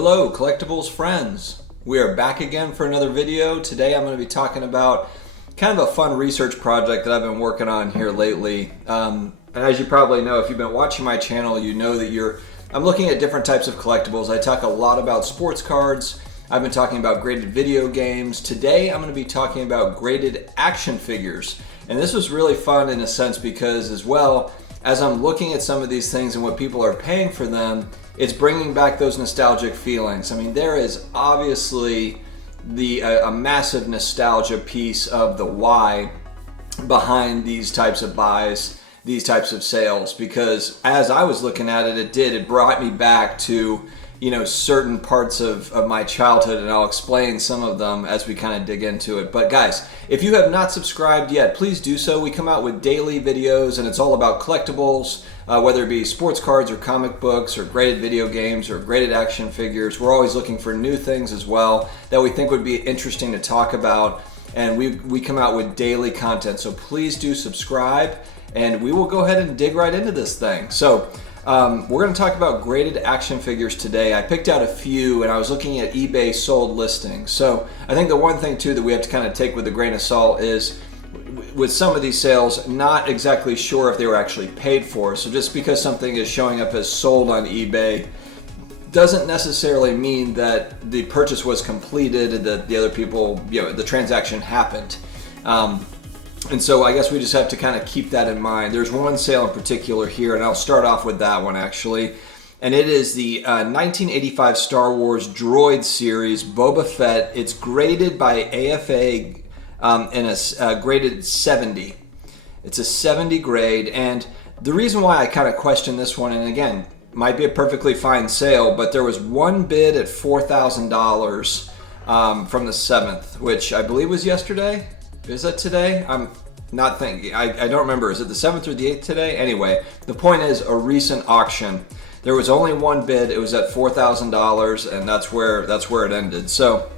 Hello collectibles friends, we are back again for another video. Today I'm going to be talking about kind of a fun research project that I've been working on here lately. And as you probably know, if you've been watching my channel, you know that I'm looking at different types of collectibles. I talk a lot about sports cards. I've been talking about graded video games. Today I'm going to be talking about graded action figures. And this was really fun in a sense because as well, as I'm looking at some of these things and what people are paying for them, it's bringing back those nostalgic feelings. I mean, there is obviously a massive nostalgia piece of the why behind these types of buys, these types of sales, because as I was looking at it, it brought me back to, you know, certain parts of my childhood, and I'll explain some of them as we kind of dig into it. But guys, if you have not subscribed yet, please do so. We come out with daily videos and it's all about collectibles, whether it be sports cards or comic books or graded video games or graded action figures. We're always looking for new things as well that we think would be interesting to talk about, and we come out with daily content. So please do subscribe and we will go ahead and dig right into this thing. So we're going to talk about graded action figures today. I picked out a few and I was looking at eBay sold listings. So I think the one thing too that we have to kind of take with a grain of salt is with some of these sales, not exactly sure if they were actually paid for. So just because something is showing up as sold on eBay doesn't necessarily mean that the purchase was completed and that the other people, you know, the transaction happened. And so I guess we just have to kind of keep that in mind. There's one sale in particular here, and I'll start off with that one actually. And it is the 1985 Star Wars Droid series, Boba Fett. It's graded by AFA in a graded 70. It's a 70 grade, and the reason why I kind of question this one, and again, might be a perfectly fine sale, but there was one bid at $4,000 from the 7th, which I believe was yesterday. Is that today? I'm not thinking. I don't remember. Is it the 7th or the 8th today? Anyway, the point is a recent auction. There was only one bid. It was at $4,000, and that's where it ended. So,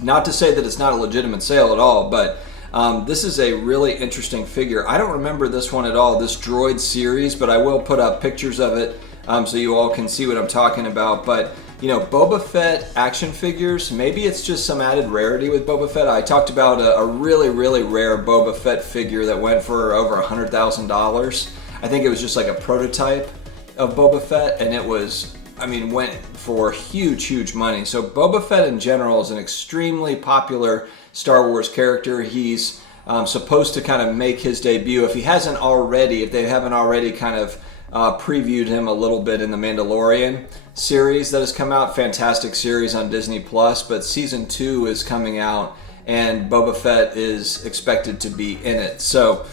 not to say that it's not a legitimate sale at all, but this is a really interesting figure. I don't remember this one at all, this Droid series, but I will put up pictures of it so you all can see what I'm talking about. But you know, Boba Fett action figures, maybe it's just some added rarity with Boba Fett. I talked about a really, really rare Boba Fett figure that went for over $100,000. I think it was just like a prototype of Boba Fett, and it was, I mean, went for huge, huge money. So Boba Fett in general is an extremely popular Star Wars character. He's supposed to kind of make his debut, if they haven't already kind of previewed him a little bit in the Mandalorian series that has come out. Fantastic series on Disney Plus, but season 2 is coming out and Boba Fett is expected to be in it. So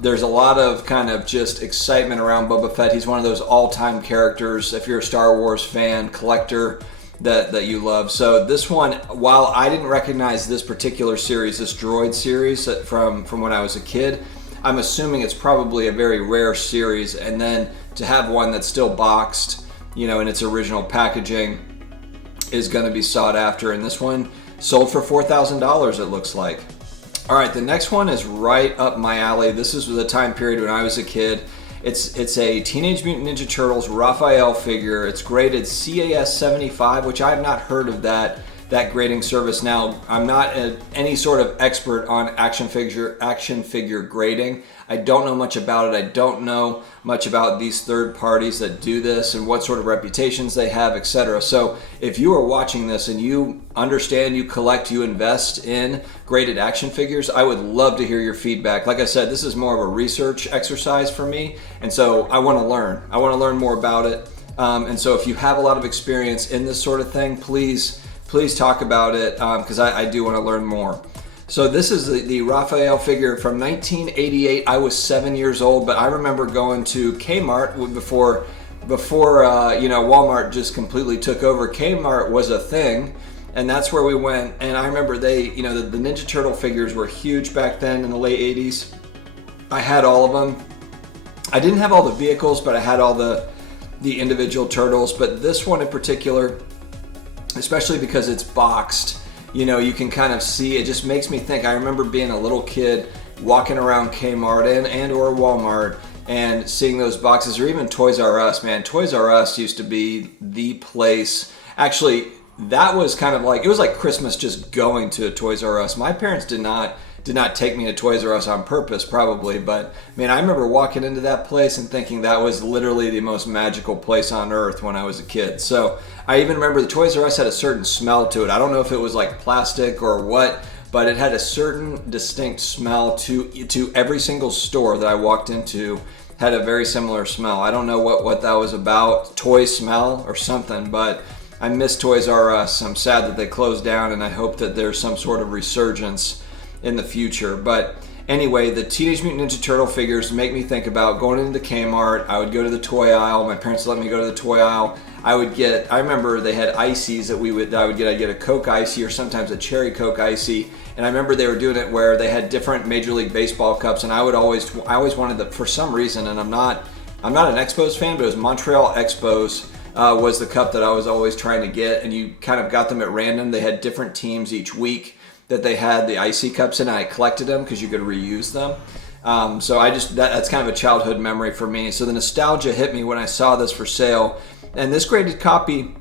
there's a lot of kind of just excitement around Boba Fett. He's one of those all-time characters, if you're a Star Wars fan, collector, that you love. So this one, while I didn't recognize this particular series, this Droid series from when I was a kid, I'm assuming it's probably a very rare series, and then to have one that's still boxed, you know, in its original packaging is going to be sought after. And this one sold for $4,000, it looks like. All right, the next one is right up my alley. This is the time period when I was a kid. It's a Teenage Mutant Ninja Turtles Raphael figure. It's graded CAS 75, which I have not heard of that grading service. Now, I'm not any sort of expert on action figure grading. I don't know much about it. I don't know much about these third parties that do this and what sort of reputations they have, etc. So if you are watching this and you understand, you collect, you invest in graded action figures, I would love to hear your feedback. Like I said, this is more of a research exercise for me, and so I want to learn. I want to learn more about it. And so if you have a lot of experience in this sort of thing, please talk about it, because I do want to learn more. So this is the Raphael figure from 1988. I was 7 years old, but I remember going to Kmart before you know, Walmart just completely took over. Kmart was a thing, and that's where we went. And I remember the Ninja Turtle figures were huge back then in the late 80s. I had all of them. I didn't have all the vehicles, but I had all the individual turtles. But this one in particular, especially because it's boxed, you know, you can kind of see, it just makes me think. I remember being a little kid walking around Kmart and or Walmart and seeing those boxes, or even Toys R Us. Man, Toys R Us used to be the place Actually, that was kind of like, it was like Christmas just going to a Toys R Us. My parents did not take me to Toys R Us on purpose, probably, but man, I remember walking into that place and thinking that was literally the most magical place on earth when I was a kid. So I even remember the Toys R Us had a certain smell to it. I don't know if it was like plastic or what, but it had a certain distinct smell to every single store that I walked into. Had a very similar smell. I don't know what that was about, toy smell or something, but I miss Toys R Us. I'm sad that they closed down, and I hope that there's some sort of resurgence in the future. But anyway, the Teenage Mutant Ninja Turtle figures make me think about going into Kmart. I would go to the toy aisle. My parents let me go to the toy aisle. I remember they had ices that I would get. I'd get a Coke icy or sometimes a cherry Coke icy. And I remember they were doing it where they had different Major League Baseball cups, and I always wanted them for some reason. And I'm not an Expos fan, but it was Montreal Expos was the cup that I was always trying to get. And you kind of got them at random. They had different teams each week that they had the icy cups in, and I collected them because you could reuse them. So that's kind of a childhood memory for me. So the nostalgia hit me when I saw this for sale. And this graded copy,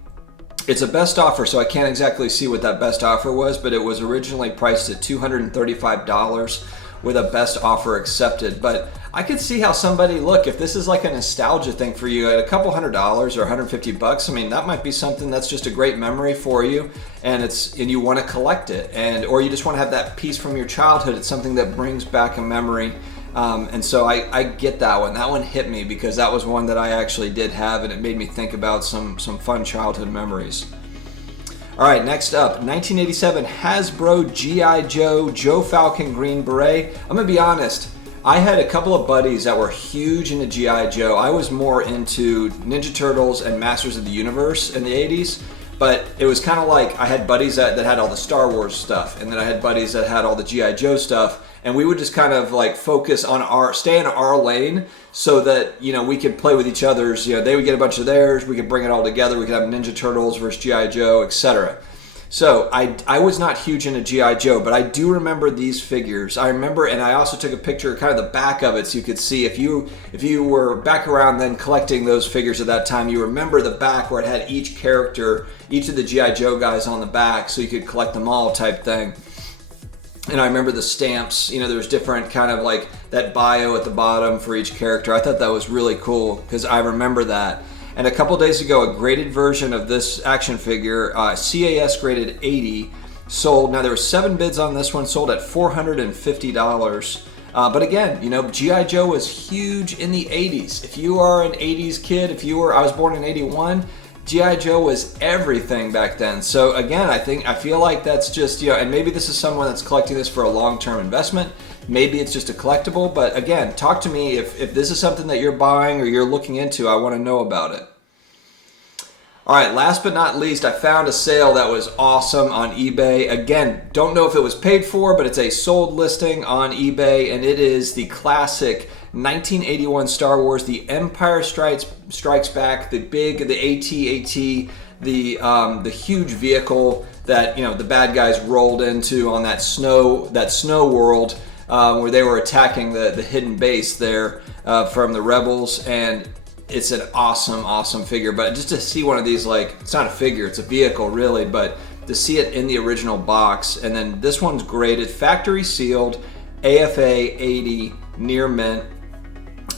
it's a best offer, so I can't exactly see what that best offer was, but it was originally priced at $235 with a best offer accepted. But I could see how somebody, look, if this is like a nostalgia thing for you at a couple $100 or $150, I mean, that might be something that's just a great memory for you, and you want to collect it, or you just want to have that piece from your childhood. It's something that brings back a memory. And so I get that one. That one hit me because that was one that I actually did have, and it made me think about some fun childhood memories. All right, next up, 1987 Hasbro GI Joe Joe Falcon Green Beret. I'm gonna be honest, I had a couple of buddies that were huge into GI Joe. I was more into Ninja Turtles and Masters of the Universe in the 80s. But it was kind of like I had buddies that had all the Star Wars stuff, and then I had buddies that had all the G.I. Joe stuff, and we would just kind of like focus on stay in our lane so that, we could play with each other's, they would get a bunch of theirs, we could bring it all together, we could have Ninja Turtles versus G.I. Joe, etc. So I was not huge into G.I. Joe, but I do remember these figures. I remember, and I also took a picture of kind of the back of it so you could see if you were back around then collecting those figures at that time, you remember the back where it had each character, each of the G.I. Joe guys on the back so you could collect them all type thing. And I remember the stamps, there was different kind of like that bio at the bottom for each character. I thought that was really cool because I remember that. And a couple days ago, a graded version of this action figure, CAS graded 80, sold. Now there were 7 bids on this one, sold at $450. But again, G.I. Joe was huge in the 80s. If you are an 80s kid, I was born in 81, G.I. Joe was everything back then. So again, I feel like that's just, and maybe this is someone that's collecting this for a long-term investment. Maybe it's just a collectible, but again, talk to me if this is something that you're buying or you're looking into. I want to know about it. All right, last but not least, I found a sale that was awesome on eBay. Again, don't know if it was paid for, but it's a sold listing on eBay, and it is the classic 1981 Star Wars, The Empire Strikes Back, the AT-AT, the huge vehicle that the bad guys rolled into on that snow world where they were attacking the hidden base there from the rebels. And it's an awesome figure. But just to see one of these, like, it's not a figure, it's a vehicle really, but to see it in the original box. And then this one's graded factory sealed, AFA 80, near mint,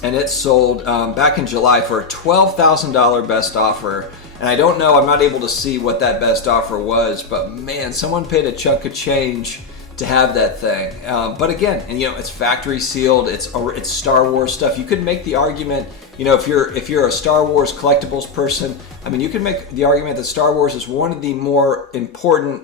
and it sold back in July for a $12,000 best offer. And I don't know, I'm not able to see what that best offer was, but man, someone paid a chunk of change to have that thing. But again, and it's factory sealed, it's Star Wars stuff. You could make the argument, if you're a Star Wars collectibles person, I mean, you could make the argument that Star Wars is one of the more important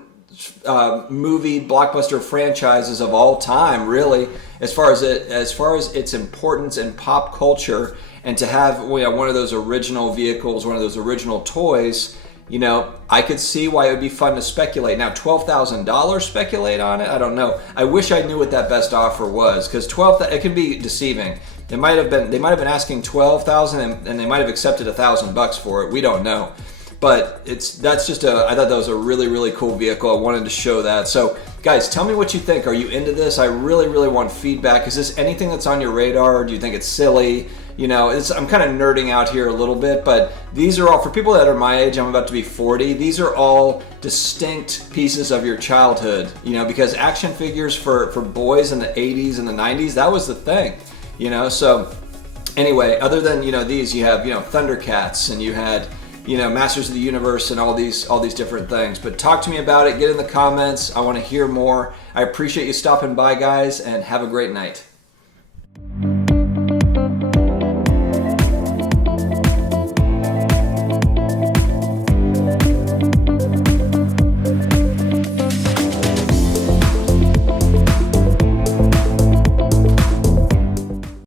movie blockbuster franchises of all time, really, as far as its importance in pop culture. And to have one of those original vehicles, one of those original toys, I could see why it would be fun to speculate. Now, $12,000 speculate on it? I don't know. I wish I knew what that best offer was, because it can be deceiving. They might have been asking $12,000 and they might have accepted $1,000 for it. We don't know. But I thought that was a really, really cool vehicle. I wanted to show that. So guys, tell me what you think. Are you into this? I really, really want feedback. Is this anything that's on your radar? Do you think it's silly? I'm kind of nerding out here a little bit, but these are all, for people that are my age, I'm about to be 40, these are all distinct pieces of your childhood, because action figures for boys in the 80s and the 90s, that was the thing, so anyway, other than, these, you have, Thundercats, and you had, Masters of the Universe and all these different things. But talk to me about it, get in the comments, I want to hear more. I appreciate you stopping by, guys, and have a great night.